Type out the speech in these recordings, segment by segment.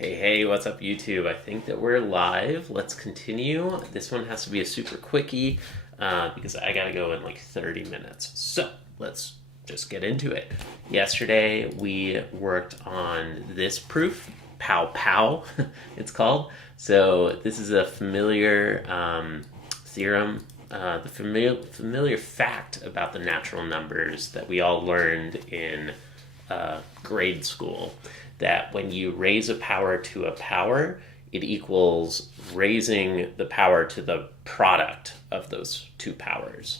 Hey, what's up, YouTube? I think that we're live. Let's continue. This one has to be a super quickie because I gotta go in like 30 minutes. So let's just get into it. Yesterday we worked on this proof, pow pow, it's called. So this is a familiar theorem, the familiar fact about the natural numbers that we all learned in grade school. That when you raise a power to a power, it equals raising the power to the product of those two powers.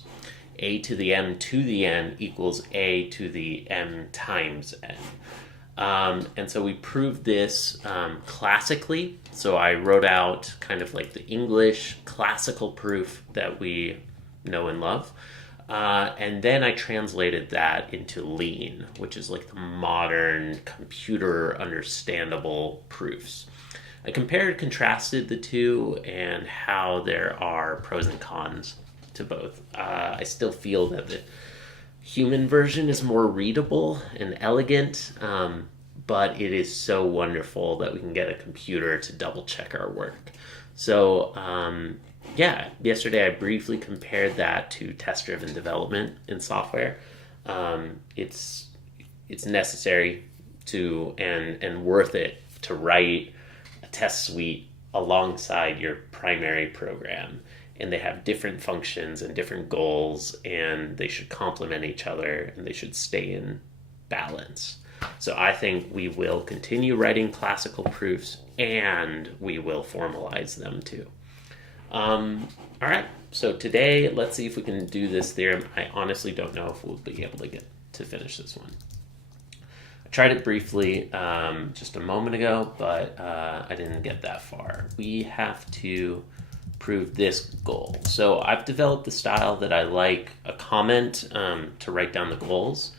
A to the m to the n equals a to the m times n. And so we proved this classically. So I wrote out kind of like the English classical proof that we know and love. And then I translated that into lean, which is like the modern computer understandable proofs. I compared, contrasted the two and how there are pros and cons to both. I still feel that the human version is more readable and elegant, but it is so wonderful that we can get a computer to double check our work. So, yesterday I briefly compared that to test-driven development in software. It's necessary to and worth it to write a test suite alongside your primary program. And they have different functions and different goals, and they should complement each other, and they should stay in balance. So I think we will continue writing classical proofs, and we will formalize them too. All right, so today, let's see if we can do this theorem. I honestly don't know if we'll be able to get to finish this one. I tried it briefly just a moment ago, but I didn't get that far. We have to prove this goal. So I've developed the style that I like a comment to write down the goals,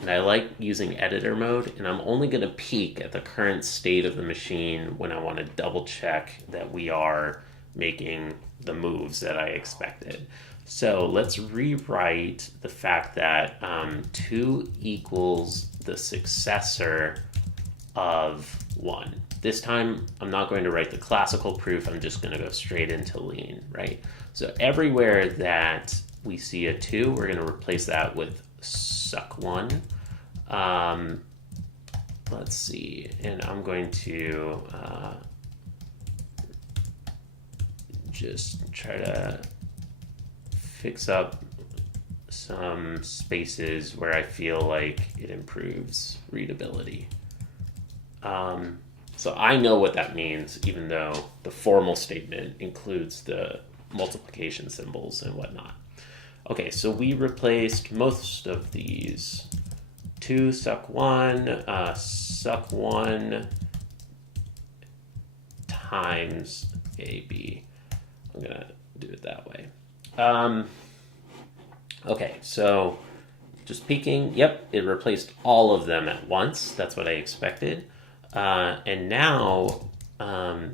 and I like using editor mode, and I'm only going to peek at the current state of the machine when I want to double check that we are making the moves that I expected. So let's rewrite the fact that 2 equals the successor of 1. This time, I'm not going to write the classical proof. I'm just going to go straight into lean, right? So everywhere that we see a 2, we're going to replace that with suck1. Let's see, and I'm going to just try to fix up some spaces where I feel like it improves readability. So I know what that means, even though the formal statement includes the multiplication symbols and whatnot. Okay, so we replaced most of these. 2 suck1, suck1 times AB. I'm gonna do it that way. Okay, so just peeking, yep, it replaced all of them at once. That's what I expected. And now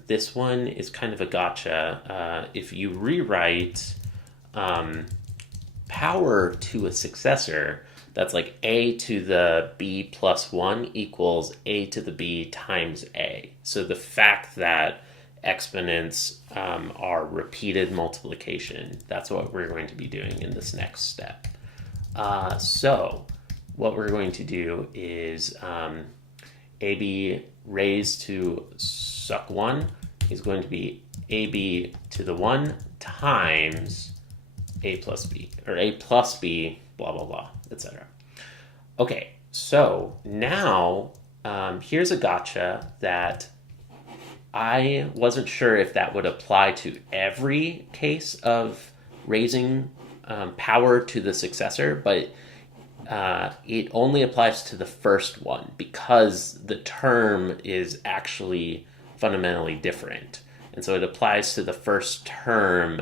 this one is kind of a gotcha. If you rewrite power to a successor, that's like a to the b plus 1 equals a to the b times a. So the fact that exponents are repeated multiplication, that's what we're going to be doing in this next step. So what we're going to do is ab raised to suck1 is going to be ab to the 1 times a plus b, or a plus b, blah, blah, blah, etc. Okay, so now here's a gotcha that I wasn't sure if that would apply to every case of raising power to the successor, but it only applies to the first one because the term is actually fundamentally different. And so it applies to the first term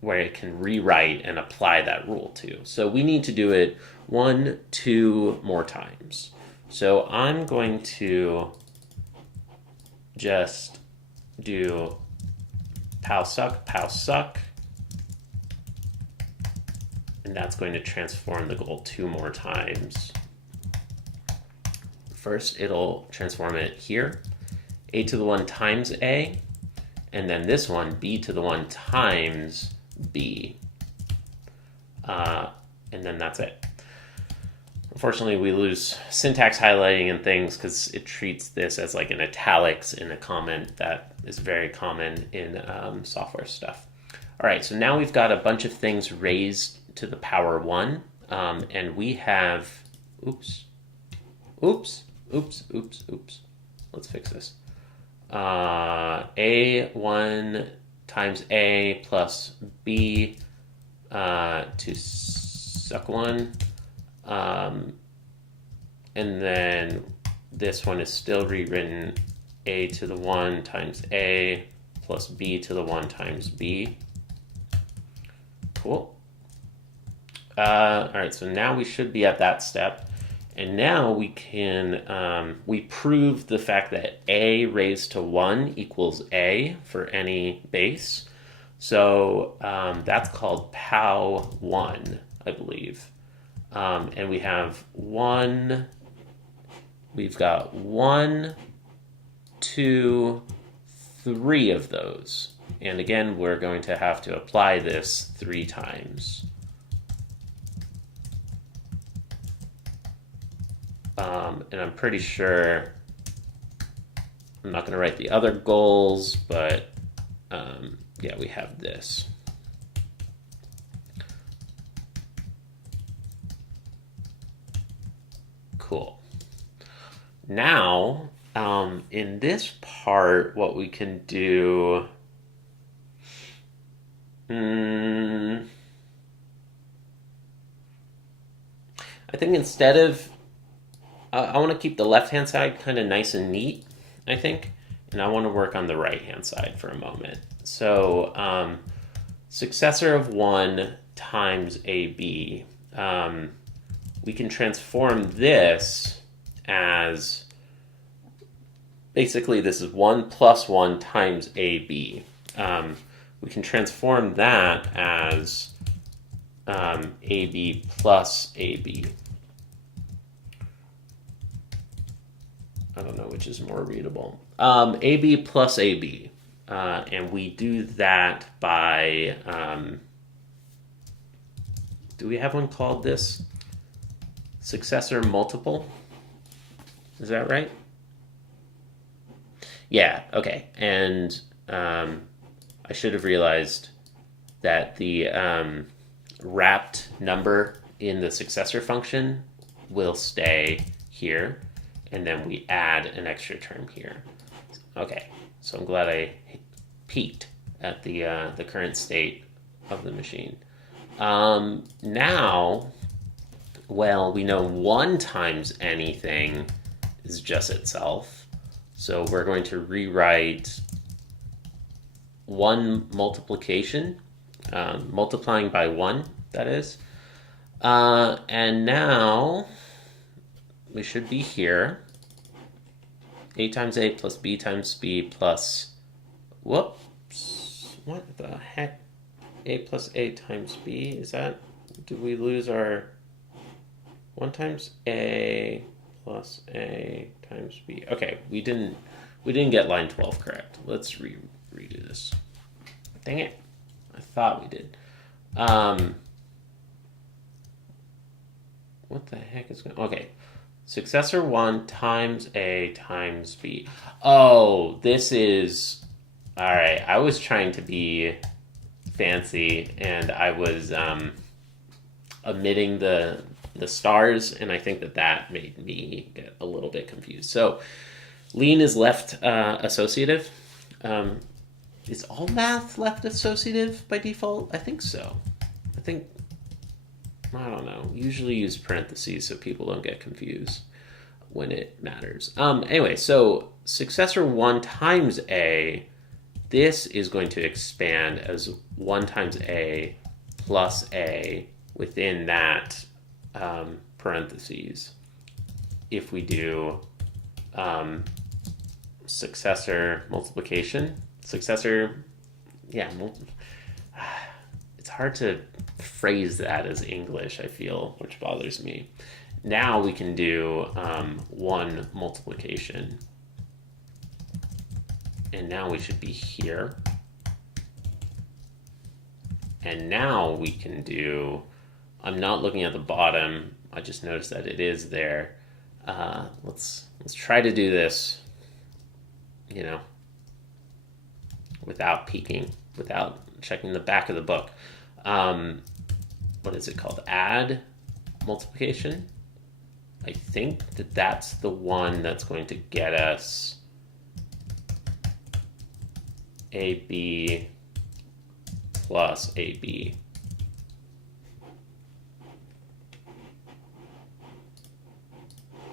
where it can rewrite and apply that rule to. So we need to do it 1, 2 more times. So I'm going to just do pow suck, and that's going to transform the goal 2 more times first it'll transform it here, a to the 1 times a, and then this one, b to the 1 times b. And then that's it. Unfortunately, we lose syntax highlighting and things because it treats this as like an italics in a comment that is very common in software stuff. All right, so now we've got a bunch of things raised to the power 1, and we have, oops. Let's fix this. A1 times a plus b to suck 1. And then this one is still rewritten a to the 1 times a plus b to the 1 times b. Cool. All right, so now we should be at that step. And now we can, we prove the fact that a raised to 1 equals a for any base. So that's called POW1, I believe. And we have we've got 1, 2, 3 of those. And again, we're going to have to apply this 3 times. And I'm pretty sure I'm not going to write the other goals, but yeah, we have this. Cool. Now, in this part, what we can do, I think instead of, I want to keep the left-hand side kind of nice and neat, I think, and I want to work on the right-hand side for a moment. So, successor of 1 times AB, we can transform this as, basically this is 1 plus 1 times AB. We can transform that as AB plus AB. I don't know which is more readable. AB plus AB. And we do that by, do we have one called this? Successor multiple? Is that right? Yeah, okay. And I should have realized that the wrapped number in the successor function will stay here, and then we add an extra term here. Okay, so I'm glad I peeked at the current state of the machine. Now, well, we know 1 times anything is just itself, so we're going to rewrite 1 multiplication, multiplying by 1, that is. And now we should be here. A times A plus B times B plus, whoops, what the heck? A plus A times B, is that, did we lose our 1 times A plus A times B? Okay, we didn't get line 12 correct. Let's redo this. Dang it, I thought we did. What the heck is going on? Okay. Successor 1 times A times B. Oh, this is... Alright, I was trying to be fancy, and I was omitting the stars, and I think that made me get a little bit confused. So, lean is left associative. Is all math left associative by default? I think so. I don't know. Usually use parentheses so people don't get confused when it matters. Anyway, so successor 1 times A, this is going to expand as 1 times A plus A within that parentheses. If we do successor multiplication, successor, yeah, it's hard to phrase that as English, I feel, which bothers me. now we can do 1 multiplication. And now we should be here. And now we can do, I'm not looking at the bottom, I just noticed that it is there. Let's try to do this, you know, without peeking, without checking the back of the book. What is it called? Add multiplication? I think that that's the one that's going to get us AB plus AB.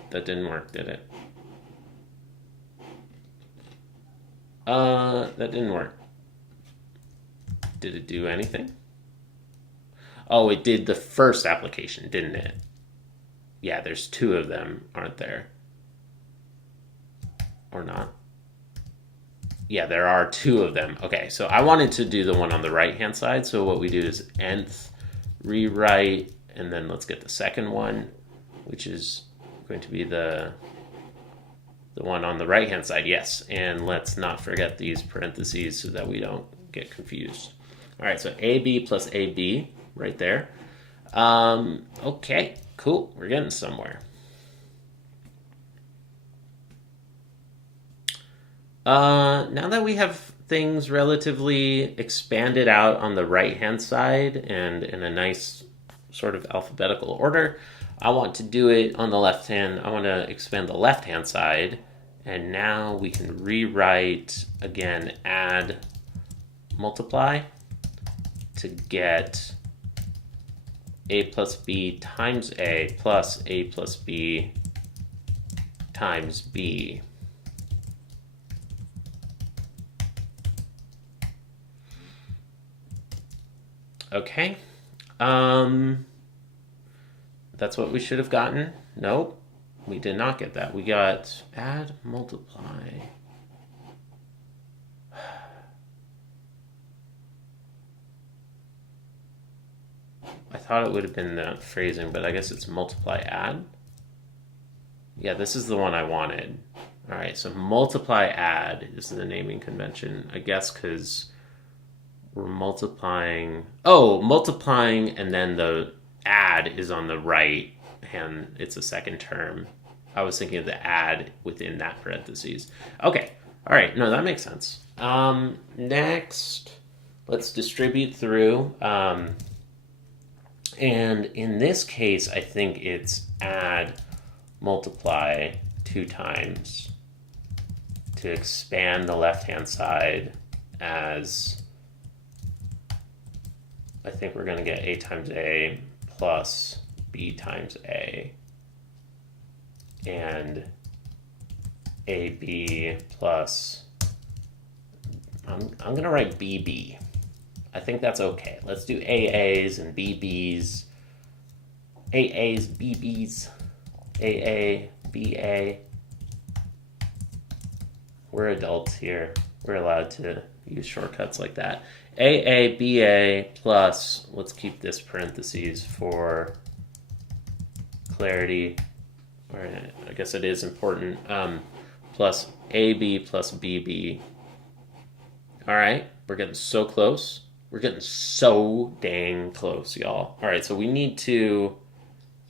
That didn't work, did it? That didn't work. Did it do anything? Oh, it did the first application, didn't it? Yeah, there's 2 of them, aren't there? Or not? Yeah, there are 2 of them. Okay, so I wanted to do the one on the right-hand side. So what we do is nth, rewrite, and then let's get the second one, which is going to be the one on the right-hand side. Yes, and let's not forget these parentheses so that we don't get confused. All right, so AB plus AB right there. Okay, cool. We're getting somewhere. Now that we have things relatively expanded out on the right-hand side and in a nice sort of alphabetical order, I want to do it on the left hand. I want to expand the left-hand side. And now we can rewrite, again, add, multiply to get A plus B times A plus A plus B times B. Okay, that's what we should have gotten. Nope, we did not get that. We got add, multiply. I thought it would have been that phrasing, but I guess it's multiply, add. Yeah, this is the one I wanted. All right, so multiply, add is the naming convention, I guess, because we're multiplying. Oh, multiplying, and then the add is on the right hand. It's a second term. I was thinking of the add within that parentheses. Okay. All right. No, that makes sense. Next, let's distribute through. And in this case, I think it's add, multiply 2 times to expand the left-hand side as, I think we're going to get A times A plus B times A and AB plus, I'm going to write BB. I think that's okay. Let's do AAs and BBs. AAs, BBs, AA, BA. We're adults here. We're allowed to use shortcuts like that. AA, BA plus, let's keep this parentheses for clarity, or I guess it is important, plus AB plus BB. All right, we're getting so close. We're getting so dang close, y'all. All right, so we need to,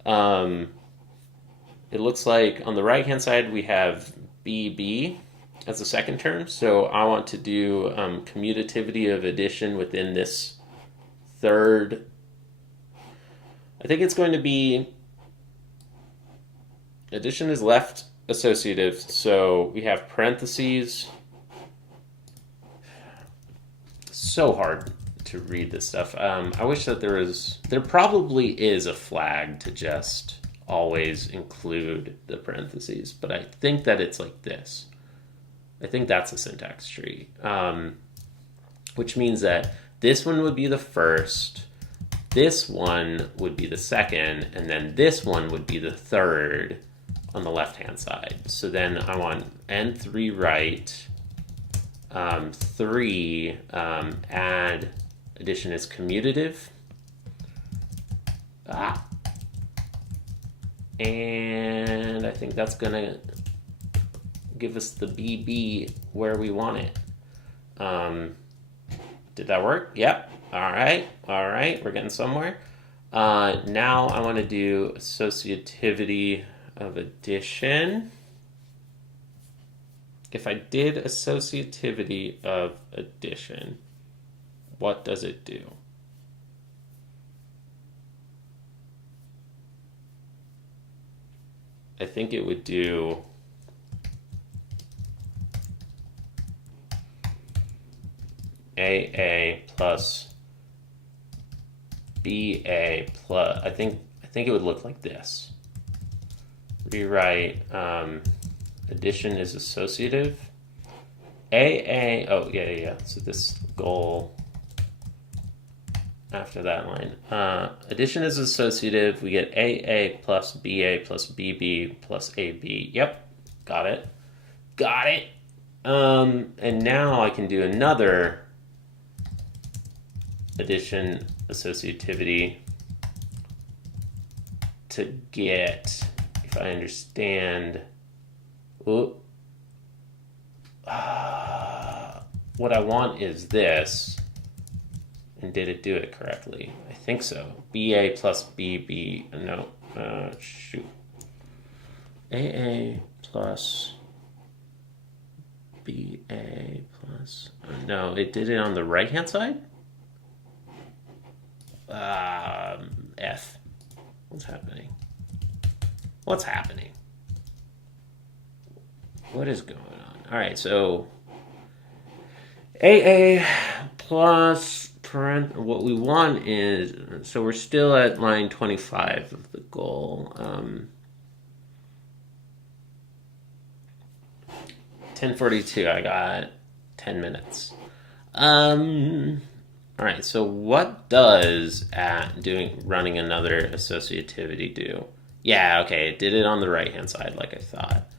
it looks like on the right-hand side we have BB as a second term. So I want to do commutativity of addition within this third. I think it's going to be, addition is left associative. So we have parentheses. So hard to read this stuff. I wish that there probably is a flag to just always include the parentheses, but I think that it's like this. I think that's a syntax tree, which means that this one would be the first, this one would be the second, and then this one would be the third on the left-hand side. So then I want nth rewrite, 3, add, addition is commutative. And I think that's gonna give us the BB where we want it. Did that work? Yep. All right. We're getting somewhere. Now I want to do associativity of addition. If I did associativity of addition, what does it do? I think it would do AA plus BA plus, I think it would look like this. Rewrite, addition is associative. AA, oh yeah. So this goal after that line. Addition is associative. We get AA plus BA plus BB plus AB. Yep, got it. And now I can do another addition associativity to get, if I understand, what I want is this. And did it do it correctly? I think so. BA plus BB, no, shoot. AA plus BA plus, no, it did it on the right-hand side? F. What's happening? What is going on? All right, so AA plus what we want is, so we're still at line 25 of the goal. 10:42, I got 10 minutes. All right, so what does running another associativity do? Yeah, okay, it did it on the right-hand side like I thought.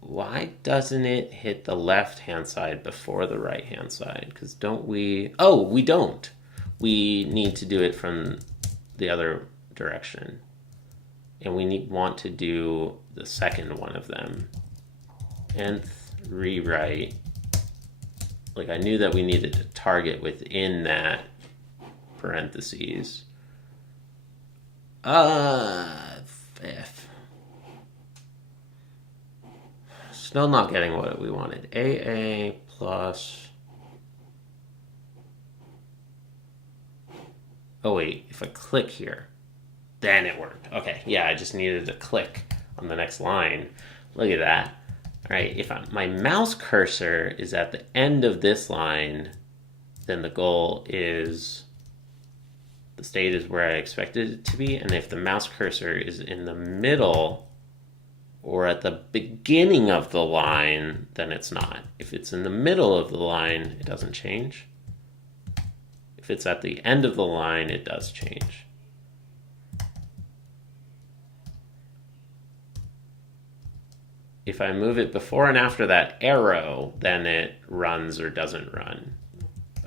Why doesn't it hit the left-hand side before the right-hand side? Because don't we... Oh, we don't. We need to do it from the other direction. And we want to do the second one of them. Nth rewrite. Like, I knew that we needed to target within that parentheses. F. Still not getting what we wanted. AA plus... Oh wait, if I click here, then it worked. Okay, yeah, I just needed to click on the next line. Look at that. All right, if my mouse cursor is at the end of this line, then the goal is, the state is where I expected it to be. And if the mouse cursor is in the middle or at the beginning of the line, then it's not. If it's in the middle of the line, it doesn't change. If it's at the end of the line, it does change. If I move it before and after that arrow, then it runs or doesn't run.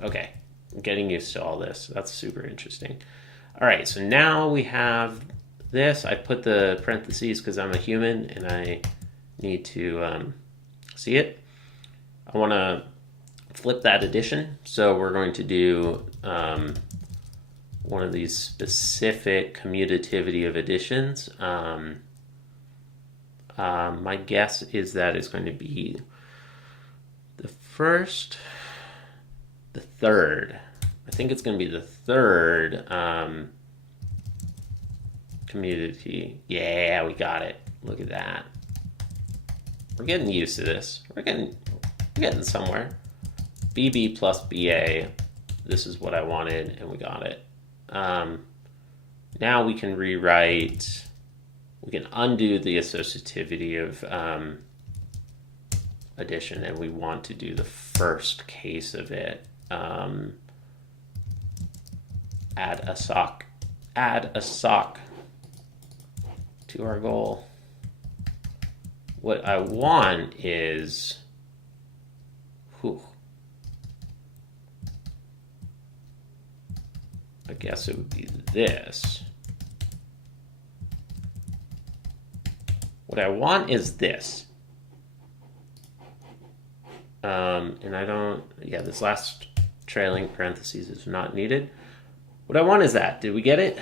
Okay, I'm getting used to all this. That's super interesting. All right, so now we have this. I put the parentheses because I'm a human and I need to see it. I want to flip that addition. So we're going to do one of these specific commutativity of additions. My guess is that it's going to be the third. I think it's going to be the third commutativity. Yeah, we got it. Look at that. We're getting used to this. We're getting somewhere. BB plus BA. This is what I wanted, and we got it. Now we can rewrite. We can undo the associativity of addition, and we want to do the first case of it. Add a sock to our goal. What I want is, I guess it would be this. What I want is this. And I don't, yeah, this last trailing parentheses is not needed. What I want is that. Did we get it?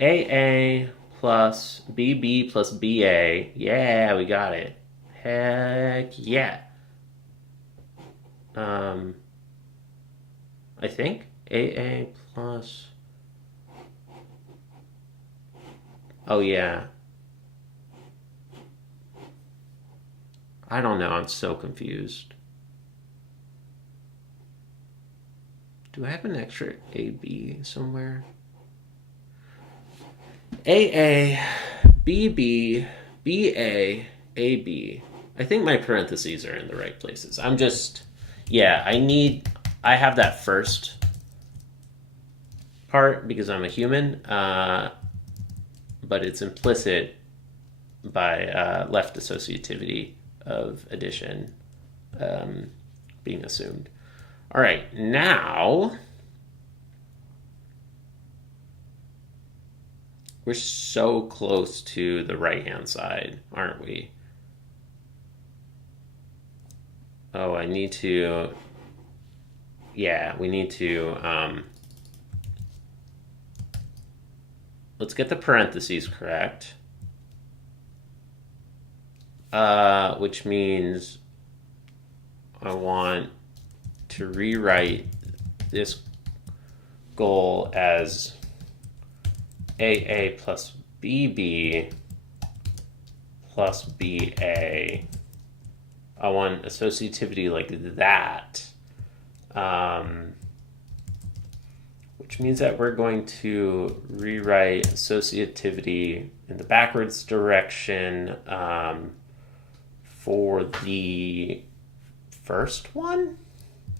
AA plus BB plus BA. Yeah, we got it. Heck yeah. I think AA plus. Oh, yeah. I don't know. I'm so confused. Do I have an extra AB somewhere? AA, BB, BA, AB. I think my parentheses are in the right places. I'm just, yeah, I have that first part because I'm a human, but it's implicit by left associativity of addition being assumed. All right, now we're so close to the right-hand side, aren't we? Oh, I need to, yeah, we need to, let's get the parentheses correct. Which means I want to rewrite this goal as AA plus BB plus BA. I want associativity like that, which means that we're going to rewrite associativity in the backwards direction for the first one?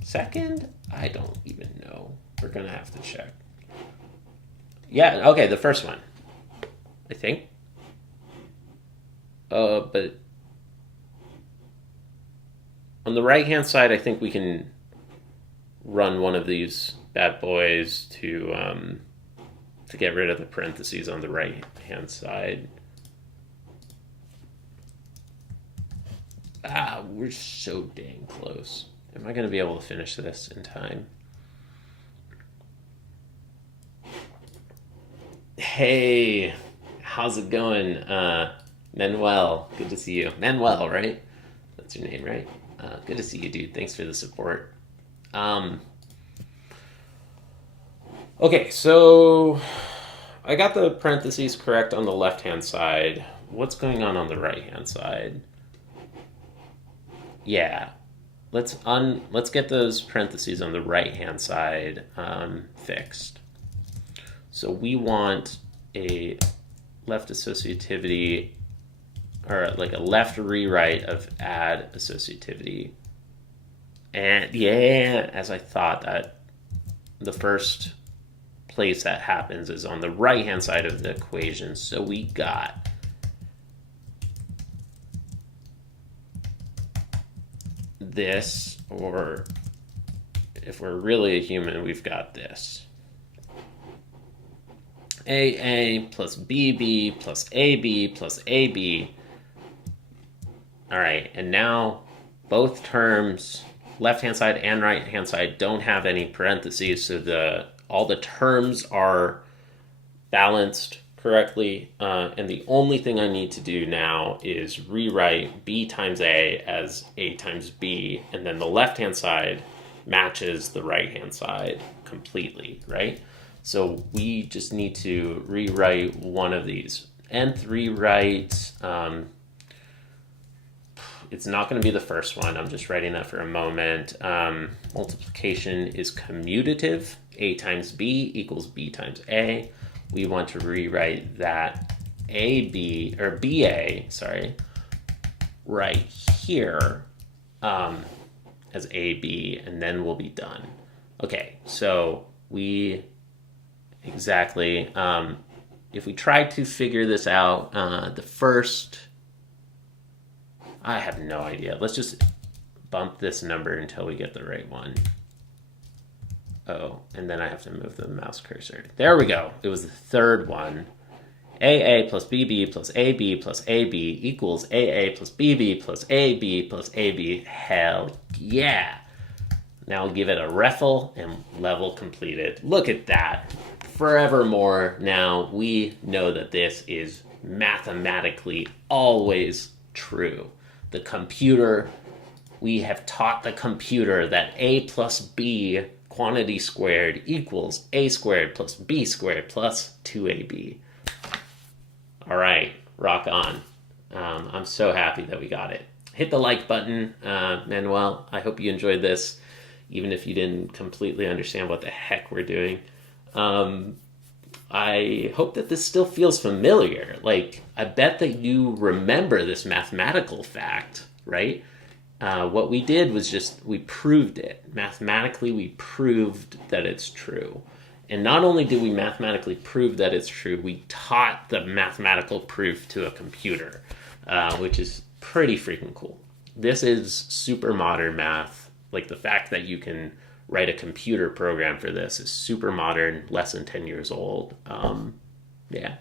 Second? I don't even know. We're going to have to check. Yeah, okay, the first one, I think. But on the right-hand side, I think we can run one of these bad boys to get rid of the parentheses on the right-hand side. Ah, we're so dang close. Am I going to be able to finish this in time? Hey, how's it going? Manuel, good to see you. Manuel, right? That's your name, right? Good to see you, dude. Thanks for the support. Okay, so I got the parentheses correct on the left-hand side. What's going on the right-hand side? Yeah, let's get those parentheses on the right-hand side fixed. So we want a left associativity, or like a left rewrite of add associativity. And yeah, as I thought, that the first place that happens is on the right-hand side of the equation. So we got this, or if we're really a human, we've got this. AA plus BB plus AB plus AB. All right, and now both terms, left-hand side and right-hand side, don't have any parentheses, so all the terms are balanced correctly, and the only thing I need to do now is rewrite B times A as A times B, and then the left-hand side matches the right-hand side completely, right? So we just need to rewrite one of these. Nth rewrite, it's not going to be the first one. I'm just writing that for a moment. Multiplication is commutative. A times B equals B times A. We want to rewrite that AB, or BA, sorry, right here as AB, and then we'll be done. Okay, so exactly, if we try to figure this out, I have no idea. Let's just bump this number until we get the right one. Oh, and then I have to move the mouse cursor. There we go. It was the third one. AA plus BB plus AB plus AB equals AA plus BB plus AB plus AB. Hell yeah. Now give it a refill and level completed. Look at that. Forevermore now we know that this is mathematically always true. The computer, we have taught the computer that A plus B quantity squared equals A squared plus B squared plus 2AB. All right, rock on. I'm so happy that we got it. Hit the like button, Manuel. I hope you enjoyed this, even if you didn't completely understand what the heck we're doing. I hope that this still feels familiar. Like, I bet that you remember this mathematical fact, right? What we did was just, we proved it. Mathematically, we proved that it's true. And not only did we mathematically prove that it's true, we taught the mathematical proof to a computer, which is pretty freaking cool. This is super modern math. Like, the fact that you can write a computer program for this is super modern, less than 10 years old. Yeah,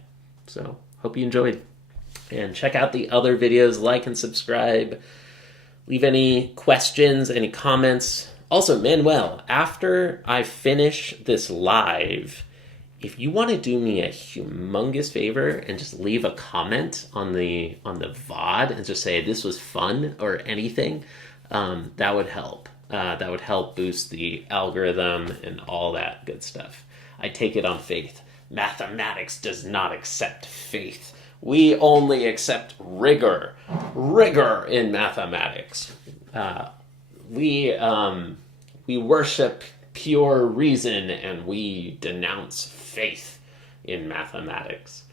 so hope you enjoyed. And check out the other videos, like and subscribe. Leave any questions, any comments. Also, Manuel, after I finish this live, if you want to do me a humongous favor and just leave a comment on the VOD and just say this was fun or anything, that would help. That would help boost the algorithm and all that good stuff. I take it on faith. Mathematics does not accept faith. We only accept rigor. Rigor in mathematics. We worship pure reason and we denounce faith in mathematics.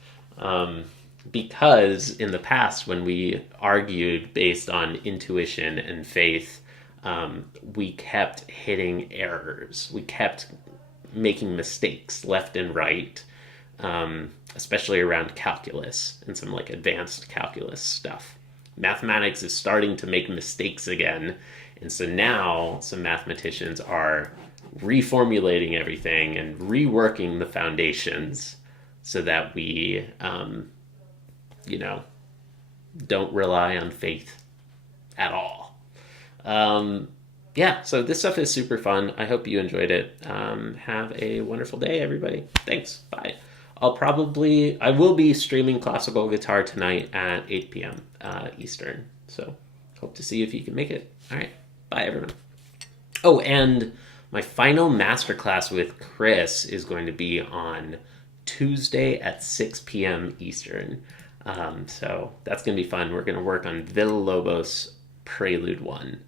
Because in the past, when we argued based on intuition and faith, we kept hitting errors. We kept making mistakes left and right, especially around calculus and some like advanced calculus stuff. Mathematics is starting to make mistakes again, and so now some mathematicians are reformulating everything and reworking the foundations so that we, don't rely on faith at all. Yeah, so this stuff is super fun. I hope you enjoyed it. Have a wonderful day, everybody. Thanks. Bye. I will be streaming classical guitar tonight at 8 p.m. Eastern. So hope to see if you can make it. All right. Bye, everyone. Oh, and my final masterclass with Chris is going to be on Tuesday at 6 p.m. Eastern. So that's going to be fun. We're going to work on Villa-Lobos Prelude 1.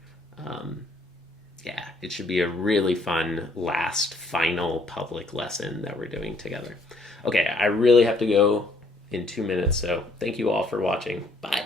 Yeah, it should be a really fun last final public lesson that we're doing together. Okay, I really have to go in 2 minutes, so thank you all for watching. Bye.